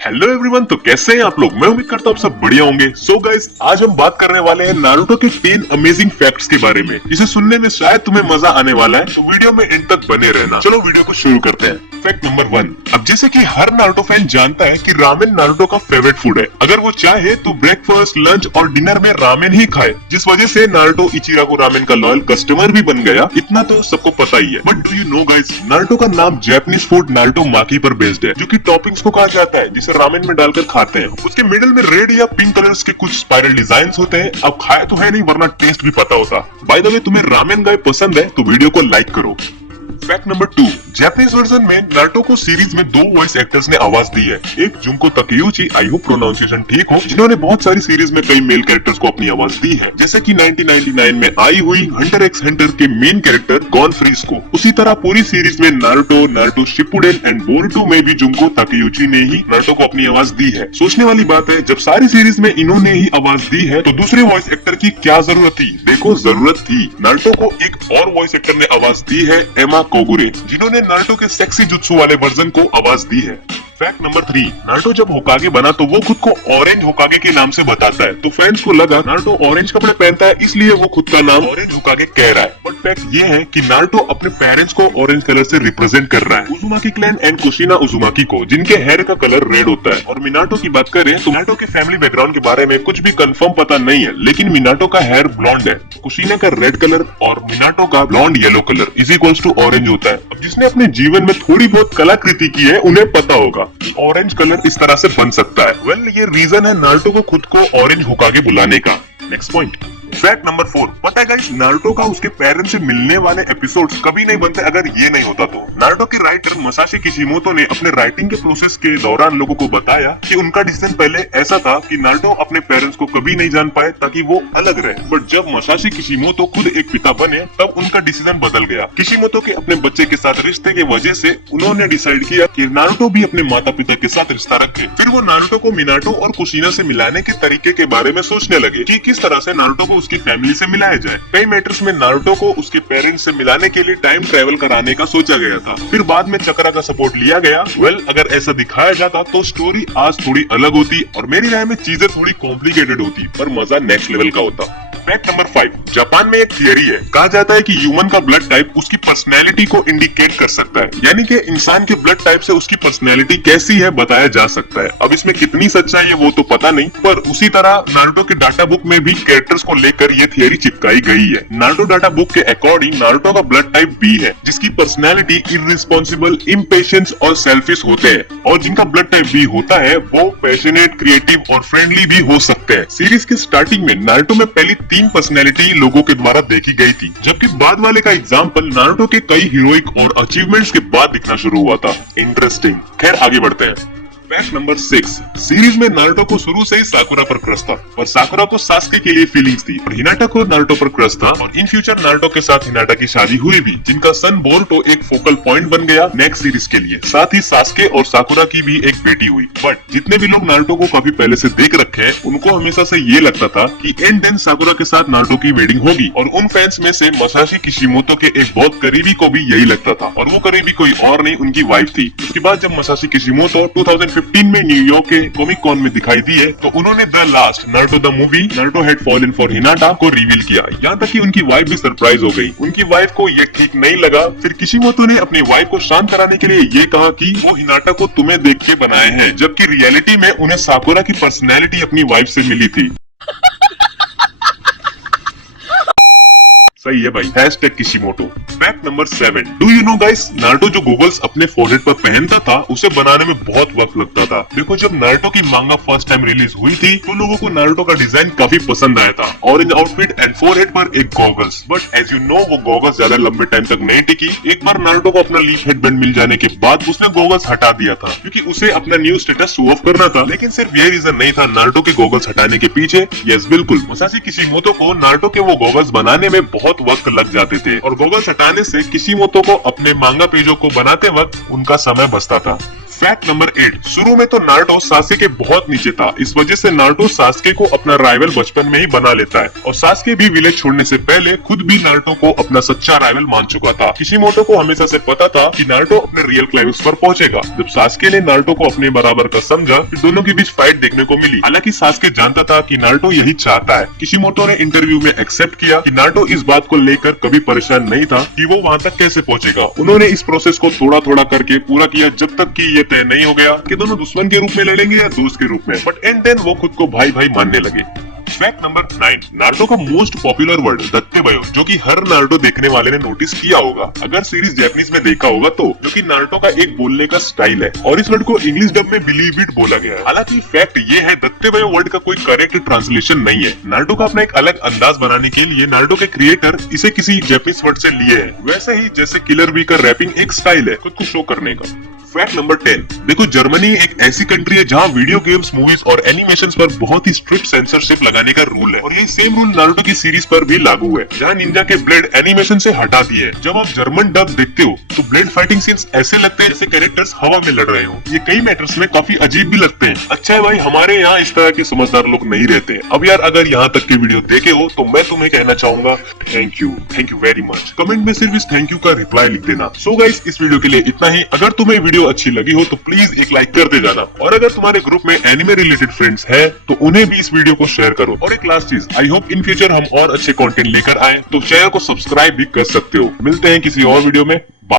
Hello everyone, तो कैसे हैं आप लोग। मैं उम्मीद करता हूँ आप सब बढ़िया होंगे। सो गाइस, आज हम बात करने वाले हैं नारुतो के 10 अमेजिंग फैक्ट्स के बारे में, जिसे सुनने में शायद तुम्हें मजा आने वाला है। तो वीडियो में एंड तक बने रहना। चलो वीडियो को शुरू करते हैं। Fact number 1। अब जैसे कि हर नारुतो फैन जानता है कि रामेन नारुतो का फेवरेट फूड है। अगर वो चाहे तो ब्रेकफास्ट, लंच और डिनर में रामेन ही खाए, जिस वजह से नारुतो इचिराको रामेन का लॉयल कस्टमर भी बन गया। इतना तो सबको पता ही है। But do you know guys, Naruto का नाम जैपनीज फूड नारुतो माकी पर बेस्ड है, जो कि टॉपिंग्स को कहा जाता है, जिसे रामेन में डालकर खाते हैं। उसके मिडिल में रेड या पिंक कलर्स के कुछ स्पाइरल डिजाइन होते हैं। अब खाए तो है नहीं, वरना टेस्ट भी पता होता। बाय द वे, तुम्हें रामेन गाय पसंद है तो वीडियो को लाइक करो। Fact number 2। जापानीज वर्जन में नारुतो को सीरीज में 2 वॉइस एक्टर्स ने आवाज दी है। एक जुंको तकेयुची, आई होप प्रोनाउंसिएशन ठीक हो, जिन्होंने बहुत सारी सीरीज में कई मेल कैरेक्टर्स को अपनी आवाज दी है, जैसे कि 1999 में आई हुई हंटर एक्स हंटर के मेन कैरेक्टर गॉन फ्रीज को। उसी तरह पूरी सीरीज में Naruto, Naruto Shippuden and Boruto में भी जुंको तकेयुची ने ही नारुतो को अपनी आवाज दी है। सोचने वाली बात है, जब सारी सीरीज में इन्होंने ही आवाज दी है तो दूसरे वॉइस एक्टर की क्या जरूरत थी। देखो, जरूरत थी। नारुतो को एक और वॉइस एक्टर ने आवाज दी है, एमा कोगुरे, जिन्होंने नारुतो के सेक्सी जुत्सु वाले वर्जन को आवाज दी है। Fact number 3। नारुतो जब होकागे बना तो वो खुद को ऑरेंज होकागे के नाम से बताता है, तो फैंस को लगा नारुतो ऑरेंज कपड़े पहनता है, इसलिए वो खुद का नाम ऑरेंज होकागे कह रहा है। बट फैक्ट ये है कि नारुतो अपने पेरेंट्स को ऑरेंज कलर से रिप्रेजेंट कर रहा है, उजुमाकी क्लैन एंड कुशिना उजुमाकी को, जिनके हेयर का कलर रेड होता है। और मिनाटो की बात करें तो मिनाटो के फैमिली बैकग्राउंड के बारे में कुछ भी कंफर्म पता नहीं है, लेकिन मिनाटो का हेयर ब्लॉन्ड है, कुशिना का रेड कलर और मिनाटो का blonde yellow colour is equals to orange होता है। अब जिसने अपने जीवन में थोड़ी बहुत कलाकृति की है, उन्हें पता होगा ऑरेंज कलर इस तरह से बन सकता है। वेल, ये रीजन है नारुतो को खुद को ऑरेंज होकागे बुलाने का। Next point. Fact number 4। पता है गाइस, नारुतो का उसके पेरेंट्स से मिलने वाले एपिसोड्स कभी नहीं बनते अगर ये नहीं होता तो। नारुतो के राइटर मसाशी किशिमोतो ने अपने राइटिंग के प्रोसेस के दौरान लोगों को बताया कि उनका डिसीजन पहले ऐसा था कि नारुतो अपने पेरेंट्स को कभी नहीं जान पाए ताकि वो अलग रहे। बट जब मसाशी किशिमोतो खुद एक पिता बने, तब उनका डिसीजन बदल गया। किशिमोतो के अपने बच्चे के साथ रिश्ते की वजह से उन्होंने डिसाइड किया कि नारुतो भी अपने माता पिता के साथ रिश्ता रखे। फिर वो नारुतो को मिनाटो और कुशिना से मिलाने के तरीके के बारे में सोचने लगे कि किस तरह से नारुतो को उसकी फैमिली से मिलाया जाए। कई मैटर्स में नारुतो को उसके पेरेंट्स से मिलाने के लिए टाइम ट्रेवल कराने का सोचा गया था। फिर बाद में चक्रा का सपोर्ट लिया गया। वेल, अगर ऐसा दिखाया जाता तो स्टोरी आज थोड़ी अलग होती और मेरी राय में चीजें थोड़ी कॉम्प्लिकेटेड होती, पर मजा नेक्स्ट लेवल का होता। Fact number 5। जापान में एक थियरी है, कहा जाता है कि ह्यूमन का ब्लड टाइप उसकी पर्सनैलिटी को इंडिकेट कर सकता है, यानी कि इंसान के ब्लड टाइप से उसकी पर्सनैलिटी कैसी है बताया जा सकता है। अब इसमें कितनी सच्चाई है वो तो पता नहीं, पर उसी तरह नारुतो के डाटा बुक में भी कैरेक्टर्स को लेकर ये थियरी चिपकाई गई है। नारुतो डाटा बुक के अकॉर्डिंग नारुतो का ब्लड टाइप बी है, जिसकी पर्सनैलिटी इररिस्पॉन्सिबल, इम्पेशेंस और सेल्फिश होते हैं, और जिनका ब्लड टाइप बी होता है वो पैशनेट, क्रिएटिव और फ्रेंडली भी हो सकते हैं। सीरीज के स्टार्टिंग में नारुतो में पहली 3 पर्सनैलिटी लोगों के द्वारा देखी गई थी, जबकि बाद वाले का एग्जाम्पल नारुतो के कई हीरोइक और अचीवमेंट्स के बाद दिखना शुरू हुआ था। इंटरेस्टिंग। खैर, आगे बढ़ते हैं। Fact number 6। सीरीज में नारुतो को शुरू से ही साकुरा पर क्रश था, और साकुरा को सास्के के लिए फीलिंग्स थी, और हिनाटा को नारुतो पर क्रश था, और इन फ्यूचर नारुतो के साथ हिनाटा की शादी हुई भी, जिनका सन बोरुतो एक फोकल पॉइंट बन गया नेक्स्ट सीरीज के लिए। साथ ही सास्के और साकुरा की भी एक बेटी हुई। बट जितने भी लोग नारुतो को काफी पहले से देख रखे हैं, उनको हमेशा से ये लगता था कि एंड देन साकुरा के साथ नारुतो की वेडिंग होगी, और उन फैंस में से मसाशी किशिमोतो के एक बहुत करीबी को भी यही लगता था, और वो करीबी कोई और नहीं, उनकी वाइफ थी। उसके बाद जब मसाशी किशिमोतो 2015 में न्यूयॉर्क के कॉमिक कॉन में दिखाई दिए, तो उन्होंने the last Naruto the movie Naruto had fallen for Hinata को रिवील किया। यहाँ तक कि उनकी वाइफ भी सरप्राइज हो गई। उनकी वाइफ को ये ठीक नहीं लगा। फिर किशिमोतो ने अपनी वाइफ को शांत कराने के लिए ये कहा कि वो हिनाटा को तुम्हें देख के बनाए हैं, जबकि रियलिटी में उन्हें साकुरा की पर्सनैलिटी अपनी वाइफ से मिली थी। सही है भाई। Hashtag Kishimoto. Fact number 7। Do you know guys, Naruto जो गॉगल्स अपने फोरहेड पर पहनता था, उसे बनाने में बहुत वक्त लगता था। देखो, जब नारुतो की मांगा फर्स्ट टाइम रिलीज हुई थी तो लोगों को नारुतो का डिजाइन काफी पसंद आया था, ऑरेंज आउटफिट एंड फोरहेड पर एक goggles. But as you know, वो गॉगल्स ज्यादा लंबे टाइम तक नहीं टिकी। एक बार नारुतो को अपना लीफ हेडबैंड मिल जाने के बाद उसने गॉगल्स हटा दिया था, क्योंकि उसे अपना न्यू स्टेटस शो ऑफ करना था। लेकिन सिर्फ यही रीजन नहीं था नारुतो के गॉगल्स हटाने के पीछे। यस, बिल्कुल, मसाशी किशिमोतो को नारुतो के वो गॉगल्स बनाने में बहुत वक्त लग जाते थे, और गॉगल्स हटाने से किशिमोतो को अपने मांगा पेजों को बनाते वक्त उनका समय बचता था। फैक्ट नंबर 8, शुरू में तो नारुतो सास्के के बहुत नीचे था। इस वजह से नारुतो सास्के को अपना राइवल बचपन में ही बना लेता है और सास्के भी विलेज छोड़ने से पहले खुद भी नारुतो को अपना सच्चा राइवल मान चुका था। किशिमोटो को हमेशा से पता था कि नारुतो अपने रियल क्लाइमेक्स पर पहुंचेगा। जब सास्के ने नारुतो को अपने बराबर का समझा, फिर दोनों के बीच फाइट देखने को मिली। हालांकि सास्के जानता था कि नारुतो यही चाहता है। किशिमोटो ने इंटरव्यू में एक्सेप्ट किया कि नारुतो इस बात को लेकर कभी परेशान नहीं था कि वो वहाँ तक कैसे पहुँचेगा। उन्होंने इस प्रोसेस को थोड़ा थोड़ा करके पूरा किया जब तक कि ये तय नहीं हो गया कि दोनों दुश्मन के रूप में लड़ेंगे या दोस्त के रूप में। बट एंड देन वो खुद को भाई भाई मानने लगे। फैक्ट नंबर 9, नारुतो का मोस्ट पॉपुलर वर्ड दत्तेबयो, जो कि हर नारुतो देखने वाले ने नोटिस किया होगा अगर सीरीज जैपनीज में देखा होगा तो, जो कि नारुतो का एक बोलने का स्टाइल है और इस वर्ड को इंग्लिश डब में बिलीव इट बोला गया है। हालांकि फैक्ट ये है, दत्तेबयो वर्ड का कोई करेक्ट ट्रांसलेशन नहीं है। नारुतो का अपना एक अलग अंदाज बनाने के लिए नारुतो के क्रिएटर इसे किसी जैपनीज वर्ड से लिए है, वैसे ही जैसे किलर बी का रैपिंग एक स्टाइल है खुद को शो करने का। फैक्ट नंबर 10, देखो जर्मनी एक ऐसी कंट्री है जहाँ वीडियो गेम्स, मूवीज और एनिमेशंस पर बहुत ही स्ट्रिक्ट सेंसरशिप लगाने का रूल है और ये सेम रूल नारुतो की सीरीज पर भी लागू है, जहाँ निंजा के ब्लेड एनिमेशन से हटा दिए है। जब आप जर्मन डब देखते हो तो ब्लेड फाइटिंग सीन्स ऐसे लगते हैं जैसे कैरेक्टर्स हवा में लड़ रहे हो। ये कई मैटर्स में काफी अजीब भी लगते हैं। अच्छा है भाई, हमारे यहाँ इस तरह के समझदार लोग नहीं रहते हैं। अब यार अगर यहाँ तक की वीडियो देखे हो तो मैं तुम्हें कहना चाहूंगा thank you very much. Comment में सिर्फ इस थैंक यू का रिप्लाई लिख देना। सो गाइस, इस वीडियो के लिए इतना ही। अगर तुम्हें वीडियो अच्छी लगी हो तो प्लीज एक लाइक करते जाना और अगर तुम्हारे ग्रुप में एनिमे रिलेटेड फ्रेंड्स हैं तो उन्हें भी इस वीडियो को शेयर करो। और एक लास्ट चीज, आई होप इन फ्यूचर हम और अच्छे कंटेंट लेकर आए, तो चैनल को सब्सक्राइब भी कर सकते हो। मिलते हैं किसी और वीडियो में।